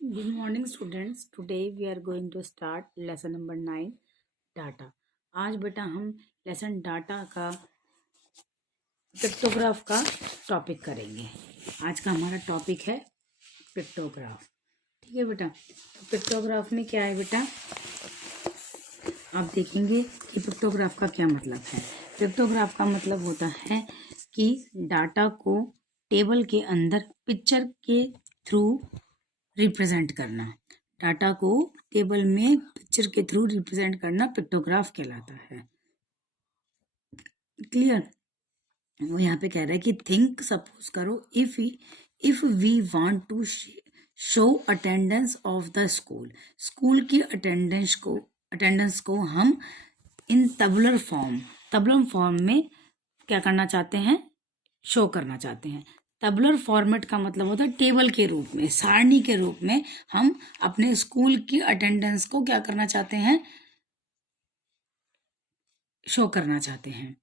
Good morning students. Today we are going to start lesson number 9 data. आज बेटा हम lesson data का pictograph का टॉपिक करेंगे। आज का हमारा टॉपिक है पिक्टोग्राफ। ठीक है बेटा, तो पिक्टोग्राफ में क्या है बेटा, आप देखेंगे कि पिक्टोग्राफ का क्या मतलब है। पिक्टोग्राफ का मतलब होता है कि डाटा को टेबल के अंदर पिक्चर के थ्रू रिप्रेजेंट करना। डाटा को टेबल में पिक्चर के थ्रू रिप्रेजेंट करना पिक्टोग्राफ कहलाता है। क्लियर। वो यहाँ पे कह रहा है कि थिंक, सपोज करो, if we want to show attendance of the school, school की अटेंडेंस को हम इन तबुलर फॉर्म में क्या करना चाहते हैं, शो करना चाहते हैं। तबुलर फॉर्मेट का मतलब होता है टेबल के रूप में, सारणी के रूप में हम अपने स्कूल की अटेंडेंस को क्या करना चाहते हैं, शो करना चाहते हैं।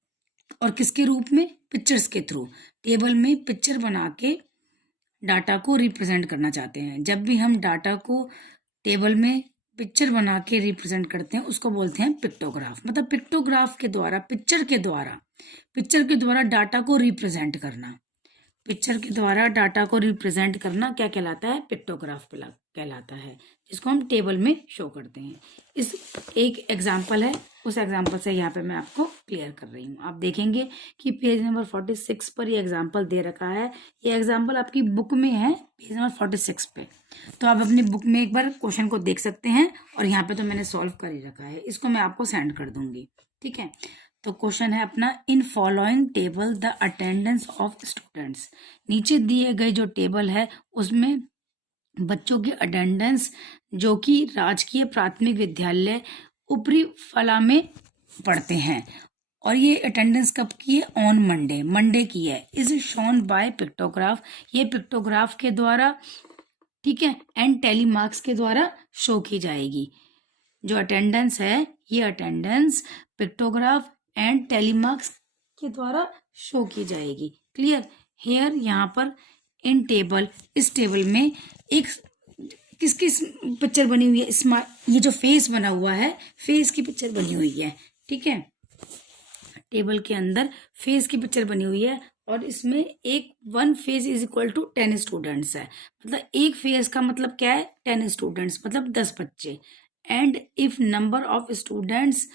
और किसके रूप में, पिक्चर्स के थ्रू, टेबल में पिक्चर बना के डाटा को रिप्रेजेंट करना चाहते हैं। जब भी हम डाटा को टेबल में पिक्चर बना के रिप्रेजेंट करते हैं उसको बोलते हैं पिक्टोग्राफ। मतलब पिक्टोग्राफ के द्वारा, पिक्चर के द्वारा डाटा को रिप्रेजेंट करना, पिक्चर के द्वारा डाटा को रिप्रेजेंट करना क्या कहलाता है, पिक्टोग्राफ कहलाता है, जिसको हम टेबल में शो करते हैं। इस एक एग्जाम्पल है, उस एग्जाम्पल से यहाँ पे मैं आपको क्लियर कर रही हूँ। आप देखेंगे कि पेज नंबर 46 पर ये एग्जाम्पल दे रखा है। ये एग्जाम्पल आपकी बुक में है पेज नंबर 46 पे, तो आप अपनी बुक में एक बार क्वेश्चन को देख सकते हैं। और यहाँ पे तो मैंने सॉल्व कर ही रखा है, इसको मैं आपको सेंड कर दूंगी। ठीक है, तो क्वेश्चन है अपना, in following table the attendance of students. नीचे दिए गए जो टेबल है उसमें बच्चों की अटेंडेंस जो कि राजकीय प्राथमिक विद्यालय ऊपरी फला में पढ़ते हैं, और ये अटेंडेंस कब की है, ऑन मंडे की है। इज शोन बाय पिक्टोग्राफ, ये पिक्टोग्राफ के द्वारा, ठीक है, एंड टेलीमार्क्स के द्वारा शो की जाएगी। जो अटेंडेंस है, ये अटेंडेंस पिक्टोग्राफ एंड टेलीमार्क्स के द्वारा शो की जाएगी। क्लियर। हेयर, यहाँ पर इन टेबल, इस टेबल में एक किसकी पिक्चर बनी हुई है, ये जो फेस बना हुआ है, फेस की पिक्चर बनी हुई है। ठीक है, टेबल के अंदर फेस की पिक्चर बनी हुई है, और इसमें एक 1 face is equal to 10 students है। मतलब एक फेस का मतलब क्या है, 10 स्टूडेंट्स, मतलब 10 बच्चे। And if number of students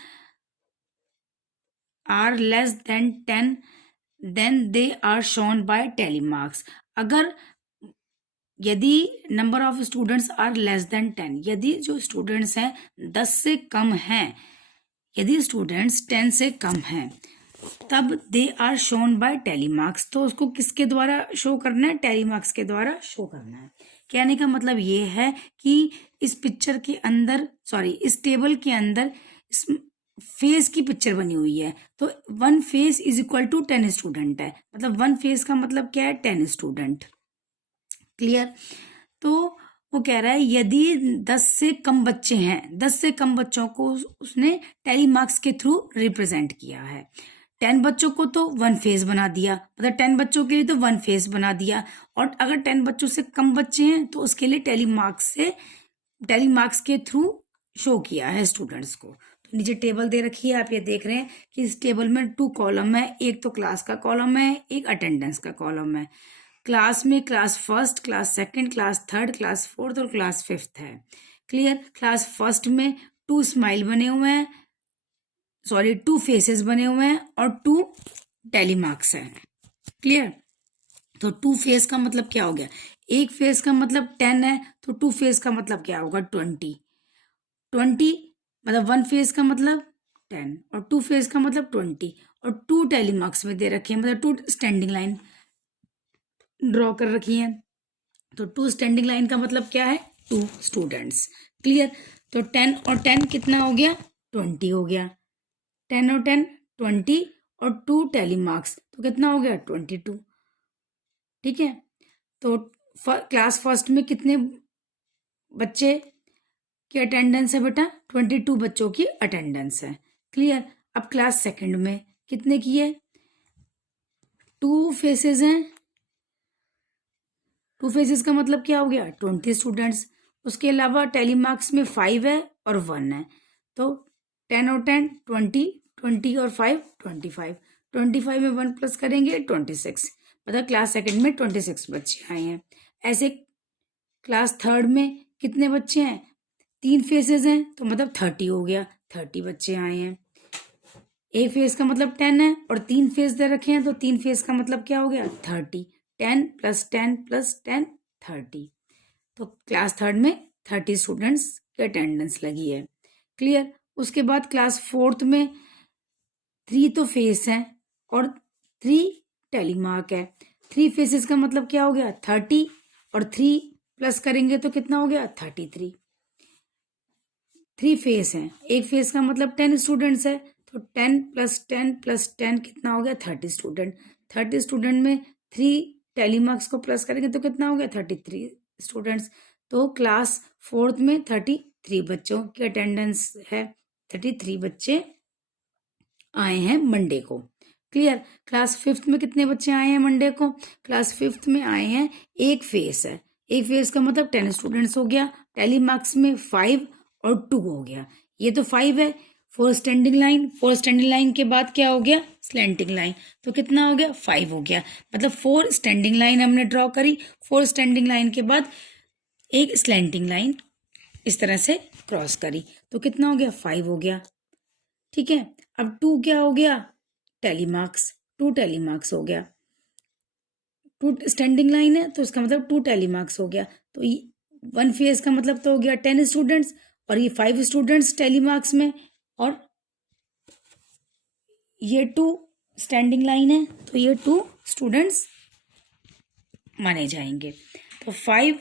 are less than 10 then they are shown by tally marks. अगर यदि number of students are less than 10, यदि जो स्टूडेंट्स हैं 10 से कम हैं, यदि स्टूडेंट्स 10 से कम हैं, तब they are shown by tally marks. तो उसको किसके द्वारा शो करना है, टेलीमार्क्स के द्वारा शो करना है। कहने का मतलब ये है कि इस पिक्चर के अंदर, सॉरी, इस टेबल के अंदर इस फेस की पिक्चर बनी हुई है, तो 1 face is equal to 10 student है। मतलब 1 फेस का मतलब क्या है, 10 स्टूडेंट। क्लियर। तो वो कह रहा है यदि 10 से कम बच्चे हैं, 10 से कम बच्चों को उसने टेलीमार्क्स के थ्रू रिप्रेजेंट किया है। 10 बच्चों को तो 1 फेस बना दिया, मतलब 10 बच्चों के लिए तो 1 फेस बना दिया। और अगर 10 बच्चों से कम बच्चे हैं तो उसके लिए टेलीमार्क्स के थ्रू शो किया है स्टूडेंट्स को। तो नीचे टेबल दे रखी है, आप ये देख रहे हैं कि इस टेबल में 2 कॉलम है, एक तो क्लास का कॉलम है, एक अटेंडेंस का कॉलम है। क्लास में class first, class second, class third, class fourth और क्लास फिफ्थ है। क्लियर। क्लास फर्स्ट में 2 स्माइल बने हुए हैं, सॉरी 2 फेसेस बने हुए हैं, और 2 टेलीमार्क्स है। क्लियर। तो 2 फेस का मतलब क्या हो गया, एक फेस का मतलब 10 है, तो 2 फेस का मतलब क्या होगा, 20 मतलब 1 फेस का मतलब 10 और 2 फेस का मतलब 20, और 2 टेलीमार्क्स में दे रखे हैं, मतलब 2 स्टैंडिंग लाइन ड्रॉ कर रखी है। तो 2 स्टैंडिंग लाइन का मतलब क्या है, 2 स्टूडेंट्स। क्लियर। तो 10 और 10 कितना हो गया, 20 हो गया। 10 और 10 20, और 2 टेलीमार्क्स तो कितना हो गया, 22। ठीक है। तो क्लास फर्स्ट में कितने बच्चे की अटेंडेंस है बेटा, 22 बच्चों की अटेंडेंस है। क्लियर। अब क्लास सेकंड में कितने की है, 2 फेसेस हैं, 2 फेसेस का मतलब क्या हो गया, 20 स्टूडेंट्स। उसके अलावा टेली मार्क्स में 5 है और 1 है, तो 10 और 10 20, 20 और 5 25, 25 में 1 प्लस करेंगे 26, मतलब क्लास सेकंड में 26 बच्चे आए हैं। ऐसे क्लास थर्ड में कितने बच्चे हैं, 3 फेसेस हैं, तो मतलब 30 हो गया, 30 बच्चे आए हैं। एक फेस का मतलब 10 है और 3 फेस दे रखे हैं, तो 3 फेस का मतलब क्या हो गया 30, 10 + 10 + 10 30, तो क्लास थर्ड में 30 स्टूडेंट्स की अटेंडेंस लगी है। क्लियर। उसके बाद क्लास फोर्थ में 3 तो फेस हैं और 3 टेलीमार्क है। 3 फेसेस का मतलब क्या हो गया 30 और 3 प्लस करेंगे तो कितना हो गया 33। 3 फेस हैं, एक फेस का मतलब 10 स्टूडेंट्स है, तो 10 + 10 + 10 कितना हो गया 30 स्टूडेंट। 30 स्टूडेंट में 3 टेलीमार्क्स को प्लस करेंगे तो कितना हो गया 33 स्टूडेंट्स। तो क्लास फोर्थ में 33 बच्चों की अटेंडेंस है, 33 बच्चे आए हैं मंडे को। क्लियर। क्लास फिफ्थ में कितने बच्चे आए हैं मंडे को, क्लास फिफ्थ में आए हैं, एक फेस है, एक फेस का मतलब 10 स्टूडेंट्स हो गया, टेली मार्क्स में 5 और 2 हो गया, ये तो 5 है। 4 स्टैंडिंग लाइन, 4 स्टैंडिंग लाइन के बाद क्या हो गया स्लैंटिंग लाइन, तो कितना हो गया 5 हो गया, मतलब 4 स्टैंडिंग लाइन हमने ड्रॉ करी, 4 स्टैंडिंग लाइन के बाद एक स्लैंटिंग लाइन इस तरह से क्रॉस करी, तो कितना हो गया 5 हो गया। ठीक है। अब 2 क्या हो गया टेलीमार्क्स, 2 टेलीमार्क्स हो गया, 2 स्टैंडिंग लाइन है तो इसका मतलब 2 टेलीमार्क्स हो गया, तो 1 फेज का मतलब तो हो गया 10 स्टूडेंट्स और ये 5 स्टूडेंट्स टेलीमार्क्स में, और ये 2 स्टैंडिंग लाइन है तो ये 2 स्टूडेंट्स माने जाएंगे। तो 5,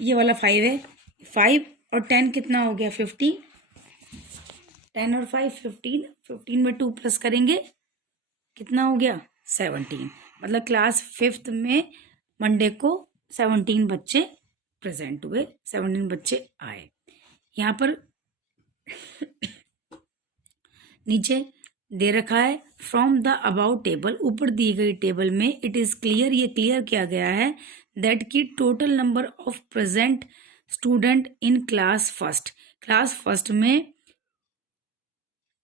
ये वाला 5 है, 5 और 10 कितना हो गया 15, 10 और 5 15, 15 में 2 प्लस करेंगे कितना हो गया 17, मतलब क्लास फिफ्थ में मंडे को 17 बच्चे प्रेजेंट हुए, 17 बच्चे आए। यहाँ पर नीचे दे रखा है फ्रॉम द अबाउट टेबल, ऊपर दी गई टेबल में इट इज क्लियर, ये क्लियर किया गया है दैट की total number of present student in class first, class first में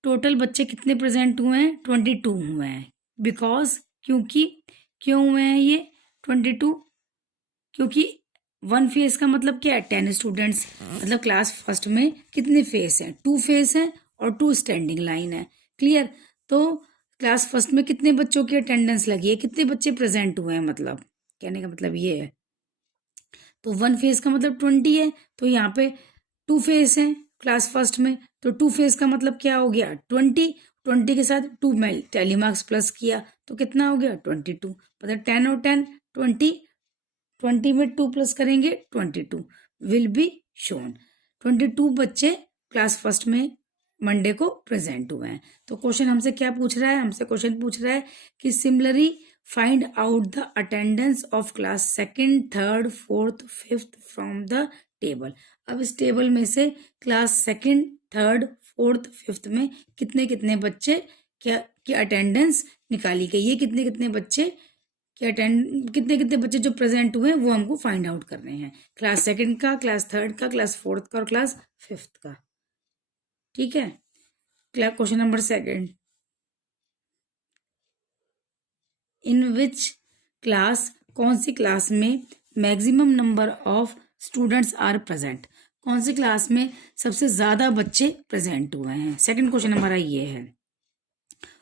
टोटल बच्चे कितने प्रेजेंट हुए हैं 22 हुए हैं, बिकॉज क्योंकि क्यों हुए हैं ये 22, क्योंकि 1 फेस का मतलब क्या है 10 स्टूडेंट्स, मतलब क्लास फर्स्ट में कितने फेस हैं 2 फेस हैं और 2 स्टैंडिंग लाइन है। क्लियर। तो क्लास फर्स्ट में कितने बच्चों की अटेंडेंस लगी है, कितने बच्चे प्रेजेंट हुए हैं, मतलब कहने का मतलब ये है, तो 1 फेस का मतलब 20 है, तो यहाँ पे 2 फेस हैं क्लास फर्स्ट में, तो 2 फेस का मतलब क्या हो गया 20, 20 के साथ 2 में टेलीमार्क्स प्लस किया तो कितना हो गया 22, मतलब 10 और 10 20, 20 में 2 प्लस करेंगे 22 विल बी शोन, 22 बच्चे क्लास फर्स्ट में मंडे को प्रेजेंट हुए हैं। तो क्वेश्चन हमसे क्या पूछ रहा है, हमसे क्वेश्चन पूछ रहा है कि similarly find out the attendance of class second, third, fourth, fifth from the table. अब इस टेबल में से class second, third, fourth, fifth में कितने कितने बच्चे क्या की अटेंडेंस निकाली गई है, कितने कितने बच्चे कि कितने कितने बच्चे जो प्रेजेंट हुए हैं वो हमको फाइंड आउट करने हैं, क्लास सेकंड का, क्लास थर्ड का, क्लास फोर्थ का और क्लास फिफ्थ का। ठीक है। Question number second, in which class, कौन सी क्लास में maximum number of students are present, कौन सी क्लास में सबसे ज्यादा बच्चे प्रेजेंट हुए हैं, सेकंड क्वेश्चन हमारा ये है।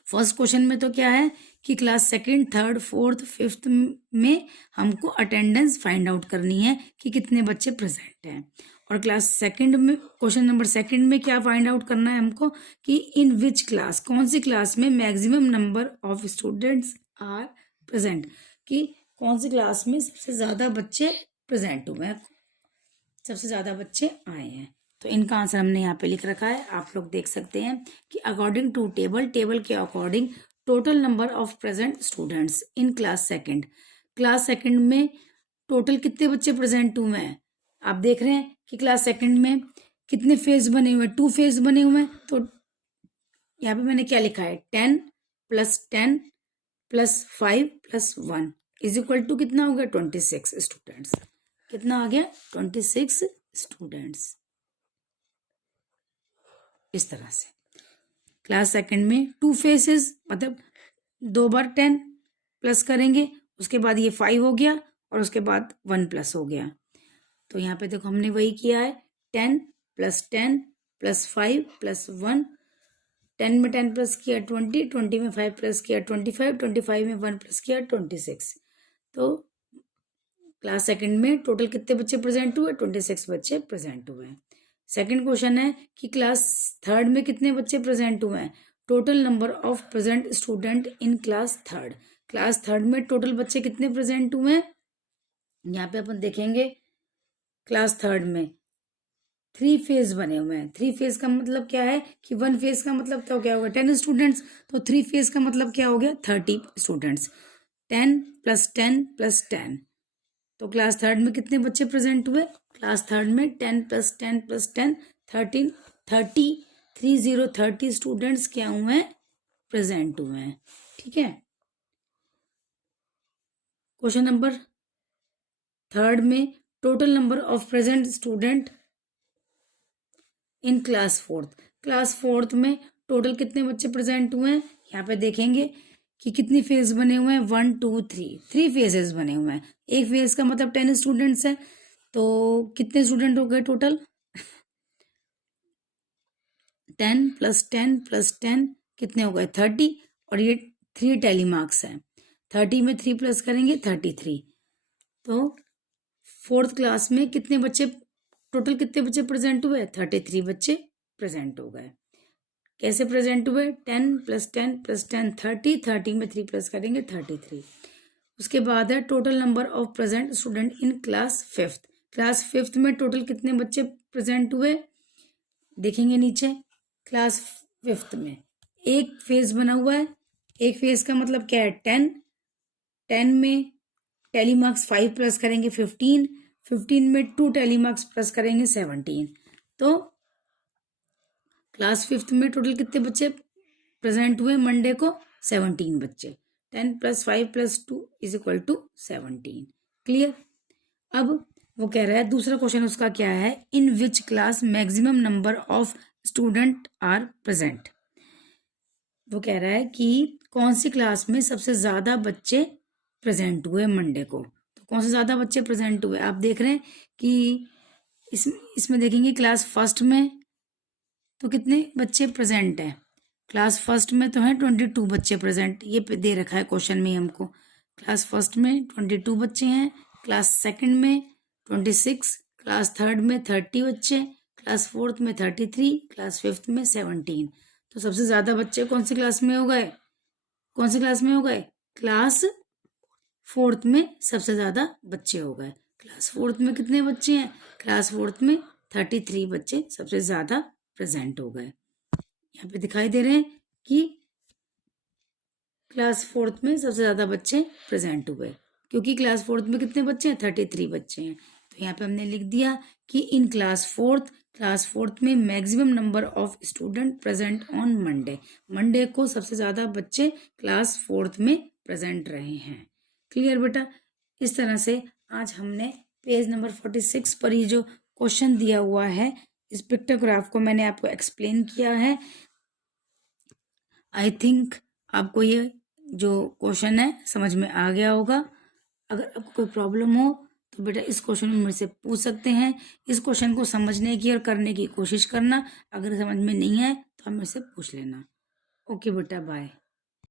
फर्स्ट क्वेश्चन में तो क्या है कि class second, third, fourth, fifth में हमको अटेंडेंस फाइंड आउट करनी है कि कितने बच्चे प्रेजेंट हैं, और क्लास सेकंड में क्वेश्चन नंबर सेकंड में क्या फाइंड आउट करना है हमको कि इन विच क्लास, कौन सी क्लास में maximum number of students are present, कि कौन सी क्लास में सबसे ज़्यादा बच्चे प्रेजेंट हुए हैं, सबसे ज़्यादा बच्चे आए हैं। तो इनका आंसर हमने यहाँ पे लिख रखा है, आप लोग देख सकते हैं कि अकॉर्डिंग टू टेबल, टेबल के according total number of present students in class second, class second में टोटल कितने बच्चे प्रेजेंट हुए हैं, आप देख रहे हैं कि क्लास सेकंड में कितने फेज बने हुए हैं 2 फेज बने हुए हैं, तो यहाँ पे मैंने क्या लिखा है 10 + 10 + 5 + 1 इज इक्वल टू कितना हो गया 26 स्टूडेंट्स, कितना आ गया 26 स्टूडेंट्स, इस तरह से। क्लास सेकंड में 2 फेसेस, मतलब 2 बार 10 प्लस करेंगे, उसके बाद ये 5 हो गया और उसके बाद 1 प्लस हो गया। तो यहाँ पे देखो हमने वही किया है, 10 + 10 + 5 + 1, 10 में 10 प्लस किया 20, 20 में 5 प्लस किया 25, 25 में 1 प्लस किया 26। तो क्लास सेकंड में टोटल कितने बच्चे प्रेजेंट हुए? 26 बच्चे प्रेजेंट हुए हैं। सेकंड क्वेश्चन है कि क्लास थर्ड में कितने बच्चे प्रेजेंट हुए हैं? Total number of present student in class third. Class third में टोटल बच्चे कितने प्रेजेंट हुए हैं? यहाँ पे अपन देखेंगे क्लास थर्ड में 3 फेज बने हुए हैं। 3 फेज का मतलब क्या है कि 1 फेज का मतलब तो क्या होगा 10 स्टूडेंट्स, तो 3 फेज का मतलब क्या हो गया 30 स्टूडेंट्स। 10 + 10 + 10, तो क्लास थर्ड में कितने बच्चे प्रेजेंट हुए? क्लास थर्ड में 10 + 10 + 10 13 30 स्टूडेंट्स क्या हुए हैं? प्रेजेंट हुए हैं। ठीक है। क्वेश्चन नंबर थर्ड में total number of present student in class fourth. Class fourth में टोटल कितने बच्चे प्रेजेंट हुए हैं? यहाँ पे देखेंगे कि कितनी फेज बने हुए हैं, 1 2 3 फेजेस बने हुए हैं। एक फेज का मतलब 10 स्टूडेंट्स है, तो कितने स्टूडेंट हो गए टोटल? 10 + 10 + 10 कितने हो गए 30, और ये 3 टैली मार्क्स है। 30 में 3 प्लस करेंगे 33। तो फोर्थ क्लास में कितने बच्चे टोटल कितने बच्चे प्रेजेंट हुए? 33 बच्चे प्रेजेंट हो गए। कैसे प्रेजेंट हुए? 10 + 10 + 10 30, 30 में 3 प्लस करेंगे 33। उसके बाद है total number of present student in class fifth. Class fifth में टोटल कितने बच्चे प्रेजेंट हुए? देखेंगे नीचे। क्लास फिफ्थ में एक फेज बना हुआ है। एक फेज का मतलब क्या है 10, 10 में टैली मार्क्स 5 प्लस करेंगे 15, 15 में 2 टैली मार्क्स प्लस करेंगे 17। तो क्लास फिफ्थ में टोटल कितने बच्चे प्रेजेंट हुए मंडे को? 17 बच्चे। 10 + 5 + 2 = 17। क्लियर। अब वो कह रहा है दूसरा क्वेश्चन उसका क्या है, in which class maximum number of student are present. वो कह रहा है कि कौन सी क्लास में सबसे ज्यादा बच्चे प्रेजेंट हुए मंडे को। तो कौन से ज्यादा बच्चे प्रेजेंट हुए आप देख रहे हैं कि इसमें देखेंगे क्लास फर्स्ट में तो कितने बच्चे प्रेजेंट है। क्लास फर्स्ट में तो है 22 बच्चे प्रेजेंट, ये दे रखा है क्वेश्चन में हमको। क्लास फर्स्ट में 22 बच्चे हैं, क्लास सेकंड में 26, क्लास थर्ड में 30 बच्चे, क्लास फोर्थ में 33, क्लास फिफ्थ में 17। तो सबसे ज़्यादा बच्चे कौन सी क्लास में हो गए? कौन सी क्लास में हो गए? क्लास फोर्थ में सबसे ज़्यादा बच्चे हो गए। क्लास फोर्थ में कितने बच्चे हैं? क्लास फोर्थ में 33 बच्चे सबसे ज़्यादा प्रेजेंट हो गए। यहाँ पे दिखाई दे रहे हैं कि क्लास फोर्थ में सबसे ज़्यादा बच्चे प्रेजेंट हुए, क्योंकि क्लास फोर्थ में कितने बच्चे हैं? 33 बच्चे हैं। तो यहाँ पे हमने लिख दिया कि इन क्लास फोर्थ में maximum number of student present on Monday. Monday को सबसे ज़्यादा बच्चे क्लास फोर्थ में प्रेजेंट रहे हैं। क्लियर बेटा। इस तरह से आज हमने पेज नंबर 46 पर ये जो क्वेश्चन दिया हुआ है, इस पिक्टोग्राफ को मैंने आपको एक्सप्लेन किया है। आई थिंक आपको ये जो क्वेश्चन है समझ में आ गया होगा। अगर आपको कोई प्रॉब्लम हो तो बेटा इस क्वेश्चन में मुझसे पूछ सकते हैं। इस क्वेश्चन को समझने की और करने की कोशिश करना। अगर समझ में नहीं है तो आप मुझसे पूछ लेना। ओके बेटा, बाय।